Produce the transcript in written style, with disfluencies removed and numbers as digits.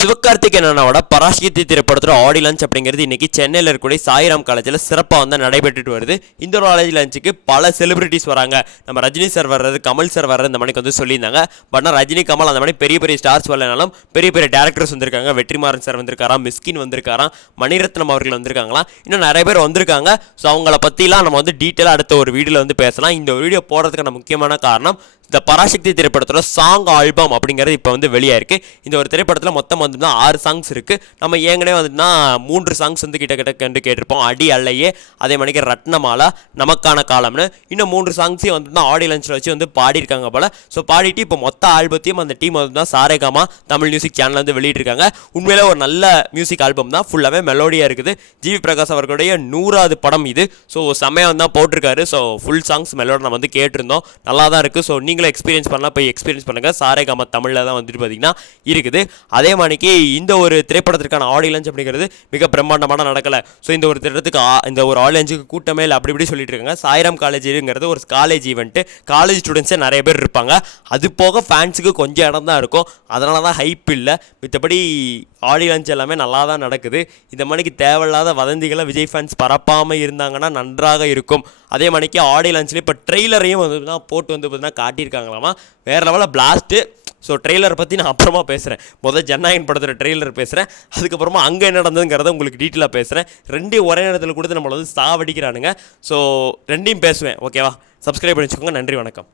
சிவகார்த்திகேயனோட பராசக்தி திரைப்படத்தோட ஆடி லான்ச் அப்படிங்கிறது இன்னைக்கு சென்னையில் இருக்கக்கூடிய சாய்ராம் காலேஜில் சிறப்பாக வந்து நடைபெற்றுட்டு வருது. இந்த ஒரு ஆடி லான்ச்சுக்கு பல செலிபிரிட்டிஸ் வராங்க. நம்ம ரஜினி சார் வர்றது, கமல் சார் வர்றது இந்த மணிக்கு வந்து சொல்லியிருந்தாங்க. பட் ஆனால் ரஜினி கமல் அந்த மாதிரி பெரிய பெரிய ஸ்டார்ஸ் வரலனாலும் பெரிய பெரிய டேரக்டர்ஸ் வந்திருக்காங்க. வெற்றிமாறன் சார் வந்திருக்காராம், மிஸ்கின் வந்திருக்காராம், மணிரத்னம் அவர்கள் வந்திருக்காங்களாம், இன்னும் நிறைய பேர் வந்திருக்காங்க. ஸோ அவங்கள பற்றிலாம் நம்ம வந்து டீட்டெயிலாக அடுத்த ஒரு வீடியோவில் வந்து பேசலாம். இந்த வீடியோ போடுறதுக்கான முக்கியமான காரணம் இந்த பராசக்தி திரைப்படத்தோட சாங் ஆல்பம் அப்படிங்கிறது இப்போ வந்து வெளியாயிருக்கு. இந்த ஒரு திரைப்படத்தில் மொத்தம் வந்து 6 சாங்ஸ் இருக்குது. நம்ம ஏற்கனவே வந்துட்டுனா 3 சாங்ஸ் வந்து கிட்ட கேட்டிருப்போம். அடி அல்லையே, அதே மணிக்கு ரத்னமாலா, நமக்கான காலம்னு இன்னும் 3 சாங்ஸையும் வந்து ஆடியோ லான்ச்சில் வச்சு வந்து பாடியிருக்காங்க போல். ஸோ பாடிட்டு இப்போ மொத்த ஆல்பத்தையும் அந்த டீம் வந்து தான் சாரேகாமா தமிழ் மியூசிக் சேனல் வந்து வெளியிட்டிருக்காங்க. உண்மையிலே ஒரு நல்ல மியூசிக் ஆல்பம் தான், ஃபுல்லாகவே மெலோடியாக இருக்குது. ஜிவி பிரகாஷ் அவர்களுடைய 100வது படம் இது. ஸோ செம்மையாக வந்து தான் போட்டிருக்காரு. ஸோ ஃபுல் சாங்ஸ் மெலோடி நம்ம வந்து கேட்டிருந்தோம், நல்லா தான் இருக்குது. ஸோ நீங்களும் எக்ஸ்பீரியன்ஸ் பண்ணலாம், போய் எக்ஸ்பீரியன்ஸ் பண்ணுங்கள். சாரேகாமா தமிழில் தான் வந்துட்டு பார்த்தீங்கன்னா இருக்குது. அதே மாதிரிக்கு இந்த ஒரு திரைப்படத்திற்கான ஆடியோ லான்ச் அப்படிங்கிறது மிக பிரம்மாண்டமான நடக்கலை. ஸோ இந்த ஒரு திட்டத்துக்கு இந்த ஒரு ஆடியோ லான்ச்சுக்கு கூட்டமே இல்லை அப்படி இப்படி சொல்லிட்டு இருக்காங்க. சாய்ராம் காலேஜுங்கிறது ஒரு காலேஜ் ஈவெண்ட்டு, காலேஜ் ஸ்டூடெண்ட்ஸே நிறைய பேர் இருப்பாங்க. அது போக ஃபேன்ஸுக்கு கொஞ்சம் இடம் தான் இருக்கும், அதனால தான் ஹைப் இல்லை. மற்றபடி ஆடியோ லான்ச் எல்லாமே நல்லா தான் நடக்குது. இந்த மணிக்கு தேவையில்லாத வதந்திகளை விஜய் ஃபேன்ஸ் பரப்பாமல் இருந்தாங்கன்னா நன்றாக இருக்கும். அதே மணிக்கு ஆடியோ லான்ச்லேயே இப்போ ட்ரெய்லரையும் வந்து தான் போட்டு வந்து பார்த்தீங்கன்னா காட்டியிருக்காங்களாமா, வேறு லெவலில் பிளாஸ்ட்டு. ஸோ ட்ரெய்லரை பற்றி நான் அப்புறமா பேசுகிறேன். ஜனநாயகன் படத்தோட ட்ரெய்லர் பேசுகிறேன், அதுக்கப்புறமா அங்கே என்ன நடந்ததுங்கிறத உங்களுக்கு டீட்டெயிலாக பேசுகிறேன். ரெண்டையும் ஒரே நேரத்தில் கொடுத்து நம்மளை வந்து சாவடிக்கிறானுங்க. ஸோ ரெண்டையும் பேசுவேன், ஓகேவா? சப்ஸ்கிரைப் பண்ணி வச்சுக்கோங்க. நன்றி, வணக்கம்.